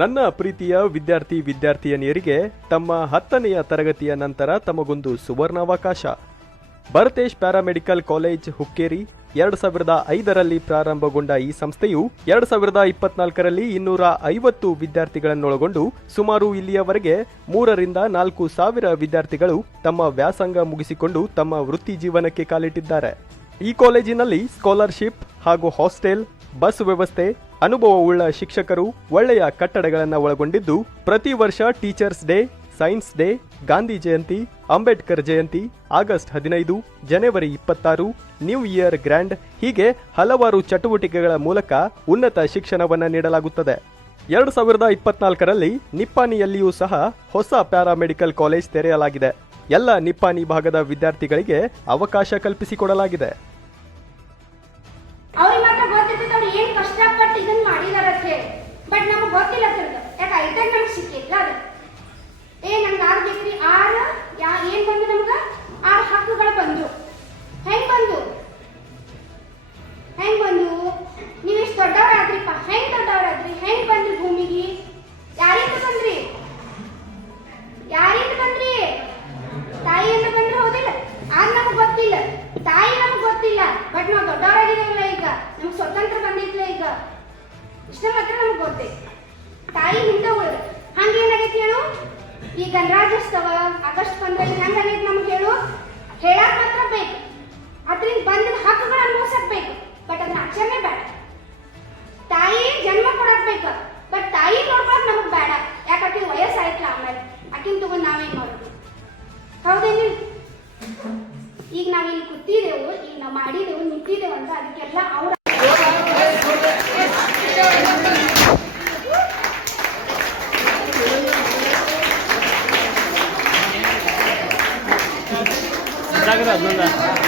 ನನ್ನ ಪ್ರೀತಿಯ ವಿದ್ಯಾರ್ಥಿನಿಯರಿಗೆ ತಮ್ಮ 10ನೆಯ ತರಗತಿಯ ನಂತರ ತಮಗೊಂದು ಸುವರ್ಣಾವಕಾಶ. ಭರತೇಶ್ ಪ್ಯಾರಾಮೆಡಿಕಲ್ ಕಾಲೇಜ್ ಹುಕ್ಕೇರಿ 2005ರಲ್ಲಿ ಪ್ರಾರಂಭಗೊಂಡ ಈ ಸಂಸ್ಥೆಯು 2024ರಲ್ಲಿ 250 ವಿದ್ಯಾರ್ಥಿಗಳನ್ನೊಳಗೊಂಡು ಸುಮಾರು ಇಲ್ಲಿಯವರೆಗೆ 3 ರಿಂದ 4 ಸಾವಿರ ವಿದ್ಯಾರ್ಥಿಗಳು ತಮ್ಮ ವ್ಯಾಸಂಗ ಮುಗಿಸಿಕೊಂಡು ತಮ್ಮ ವೃತ್ತಿ ಜೀವನಕ್ಕೆ ಕಾಲಿಟ್ಟಿದ್ದಾರೆ. ಈ ಕಾಲೇಜಿನಲ್ಲಿ ಸ್ಕಾಲರ್ಶಿಪ್ ಹಾಗೂ ಹಾಸ್ಟೆಲ್, ಬಸ್ ವ್ಯವಸ್ಥೆ, ಅನುಭವವುಳ್ಳ ಶಿಕ್ಷಕರು, ಒಳ್ಳೆಯ ಕಟ್ಟಡಗಳನ್ನು ಒಳಗೊಂಡಿದ್ದು ಪ್ರತಿ ವರ್ಷ teachers day, science day, Gandhi Jayanti, Ambedkar Jayanti, August 15, ಜನವರಿ 26, ನ್ಯೂ ಇಯರ್ ಗ್ರ್ಯಾಂಡ್ ಹೀಗೆ ಹಲವಾರು ಚಟುವಟಿಕೆಗಳ ಮೂಲಕ ಉನ್ನತ ಶಿಕ್ಷಣವನ್ನು ನೀಡಲಾಗುತ್ತದೆ. 2024ರಲ್ಲಿ ನಿಪ್ಪಾಣಿಯಲ್ಲಿಯೂ ಸಹ ಹೊಸ ಪ್ಯಾರಾಮೆಡಿಕಲ್ ಕಾಲೇಜ್ ತೆರೆಯಲಾಗಿದೆ. ಎಲ್ಲ ನಿಪ್ಪಾಣಿ ಭಾಗದ ವಿದ್ಯಾರ್ಥಿಗಳಿಗೆ ಅವಕಾಶ ಕಲ್ಪಿಸಿಕೊಡಲಾಗಿದೆ. ಅವ್ರಿಗೆ ಮಾತ್ರ ಗೊತ್ತಿರ್ತೈತೆ ಅವ್ರು ಏನು ಕಷ್ಟಪಟ್ಟು ಇದನ್ನ ಮಾಡಿದಾರ ಅಂತ ಹೇಳಿ. ಬಟ್ ನಮಗೆ ಗೊತ್ತಿಲ್ಲ ತಿಳ್ದು ಯಾಕೆ ಐತಾಗ ನಮ್ಗೆ ಸಿಕ್ಕಿಲ್ಲ. ಅದು ನಮ್ಗೆ ಆರು ಬೇಕ್ರಿ ಏನು ಬಂದು ನಮ್ಗೆ 6 ಹಕ್ಕುಗಳು ಬಂದು ಹೆಂಗೆ ಬಂದು ನೀವು ಇಷ್ಟು ದೊಡ್ಡವರಾದ್ರಿಪ್ಪ, ಹೆಂಗೆ ದೊಡ್ಡವರಾದ್ರಿ, ಹೆಂಗೆ ಬಂದ್ರಿ ಭೂಮಿಗೆ, ಯಾರಿಂದ ಬಂದ್ರಿ ತಾಯಿಯಿಂದ ಬಂದ್ರೆ ಹೌದಿಲ್ಲ. ಆಗ ನಮಗೆ ಗೊತ್ತಿಲ್ಲ, ತಾಯಿ ನಮಗೆ ಗೊತ್ತಿಲ್ಲ. ಬಟ್ ನಾವು ದೊಡ್ಡವರಾಗಿದ್ದೇವಲ್ಲ, ಈಗ ನಮ್ಗೆ ಸ್ವತಂತ್ರ ಬಂದಿತ್ತಲ್ಲ, ಈಗ ಇಷ್ಟ ಮಾತ್ರ ನಮ್ಗೆ ಗೊತ್ತೈತಿ. ತಾಯಿ ಹಿಂದೆ ಉಳಿದ ಹಂಗೇನಾಗೈತಿ ಹೇಳು. ಈ ಗಣರಾಜ್ಯೋತ್ಸವ ಆಗಸ್ಟ್ 15 ಹೆಂಗಾಗೈತಿ ನಮ್ಗೆ ಹೇಳು. ಹೇಳಕ್ ಮಾತ್ರ ಬೇಕು, ಅದ್ರಿಂದ ಬಂದ ಹಕ್ಕುಗಳು ಅನುಭವಿಸಕ್ ಬೇಕು. ಬಟ್ ಅದನ್ನ ಆಚರಣೆ ಬೇಡ. ತಾಯಿ ಜನ್ಮ ಕೊಡಕ್ ಬೇಕು, ಬಟ್ ತಾಯಿ ನೋಡ್ಕೊಳಕ್ ನಮಗ್ ಬೇಡ. ಯಾಕೆ ವಯಸ್ಸಾಯ್ತಲ್ಲ, ಆಮೇಲೆ ಆಕಿನ ತಗೊಂಡು ನಾವೇನ್ ಮಾಡೋದು? ಹೌದೇನು? ಈಗ ನಾವು ಇಲ್ಲಿ ಕೂತಿದ್ದೆವು, ಈಗ ನಾವು ಮಾಡಿದೆವು, ನಿಂತಿದ್ದೆವು ಅಂತ ಅದಕ್ಕೆಲ್ಲ ಅವ್ರ ಜಾಗ್ರತೆ